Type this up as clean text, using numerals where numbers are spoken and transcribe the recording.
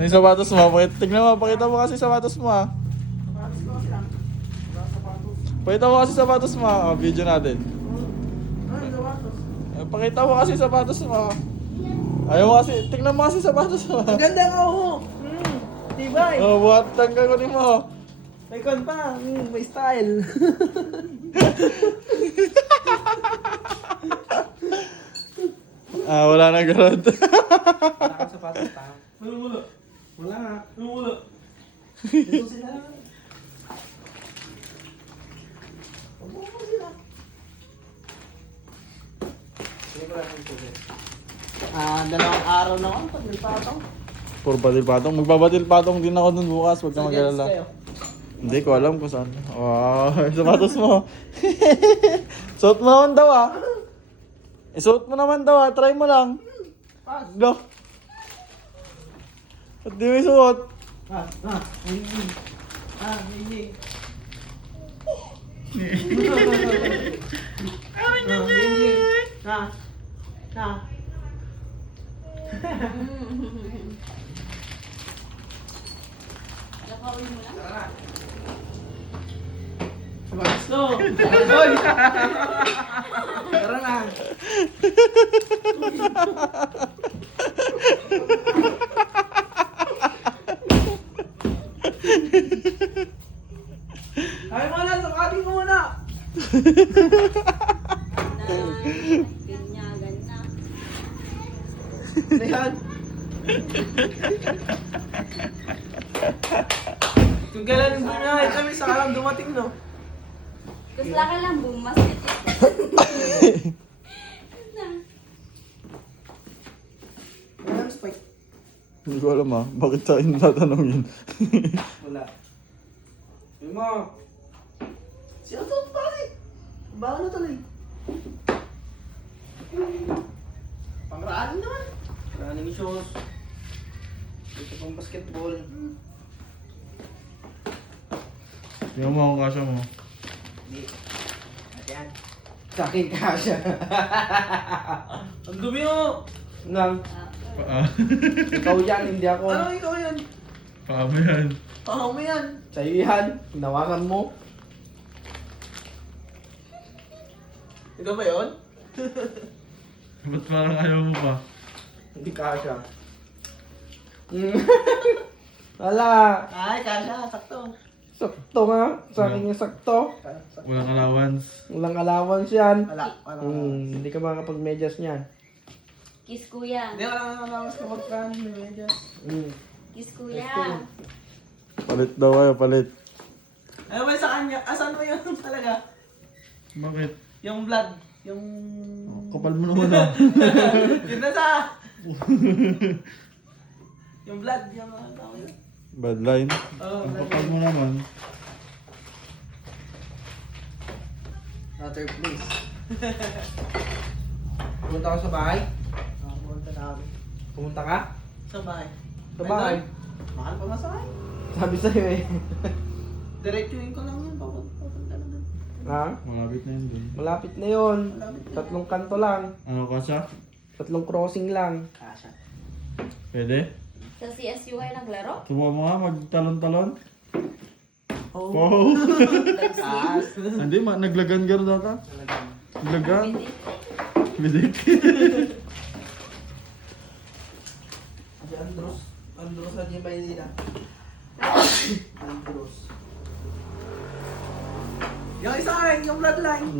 Yung sapatos mo, tignan mo, pakita mo kasi sapatos mo ah. Pakita mo kasi sapatos mo ah. Video natin. Pakita mo kasi sapatos mo. Ayaw mo kasi, tignan mo kasi sapatos mo. Ang ganda nga ho. Tibay. Oh, buhat tanggal ko rin mo. May kon pa. May style. Ah, wala na garod. Wala kang sapatos pa. Wala. Wala nga. Wala. Ito sila lang. Huwag mo sila. Sige ko lang yung tubig. Dalawang araw na ako pag nagpatong. Puro batil patong. Magbabatil patong din ako dun bukas. Huwag ka mag-alala. kayo. Hindi ko alam kung saan. Wow, sapatos mo. Suot mo naman daw ah. Isuot mo naman daw ah. Try mo lang. Pas. Go. Ba't di mo isuot? Hindi. Hindi. Nakawin mo lang. Gusto! Hoy! Tara na! Ay mo na! Sukatin ko muna! Binyagan na. Ayan! Kung kailan hindi niya, kami sa lang dumating, no? Gusto ka lang bumasit. Walang spike. Hindi ko alam ah. Bakit sa akin tatanungin? Wala. Yun mo. Siya to, pare. Baka na tuloy. Pangraan naman. Running shoes. Ito pang basketball. Tingnan mo ang kasya mo. Hindi. Ayan. Sa akin kasha. Ang dumi mo. Nang. Paa. Ikaw yan, hindi ako. Ano ikaw yan? Paa mo yan. Paa mo yan. Sa'yo yan. Hinawakan mo. Ikaw ba yun? Ba't parang ayaw mo pa? Hindi kasha. Wala. Ay, kasha. Sakto. Sakto nga. Sa akin yung sakto. Walang allowance. Walang allowance yan. Wala. Hindi ka makakapag-medyas niyan. Kiss kuya. Hindi, wala allowance kapag ka may medyas. Kiss kuya. Palit daw kayo, palit. Ano ba sa kanya? Asan mo yun talaga? Bakit? Yung blood. Yung... Kapal mo naman ah. Yun na sa... yung blood. Yung ano tawag yun? Bad line. Oo, Ang blood. kapal mo naman. Another place. Pumunta ka sa bahay? Pumunta na kami. Pumunta ka? Sa bahay. Sa bahay? Mahal pa masahay. Sabi sa'yo eh. Diretsuhin ko lang yun. Papunta na dun. Ha? Malapit na yun dun. Malapit na yun. Malapit na. 3 kanto lang. Ano kasya? 3 crossing lang. Kasha. Pwede? Sa CSU kayo naglaro? Subukan mo nga magtalon-talon. Oh. Oh! Taas. Hindi, naglagan garo data. Naglagan? Pwede. Bidik. Si Andros. Andros na yung Maynila. Andros. Yung isa yung bloodline.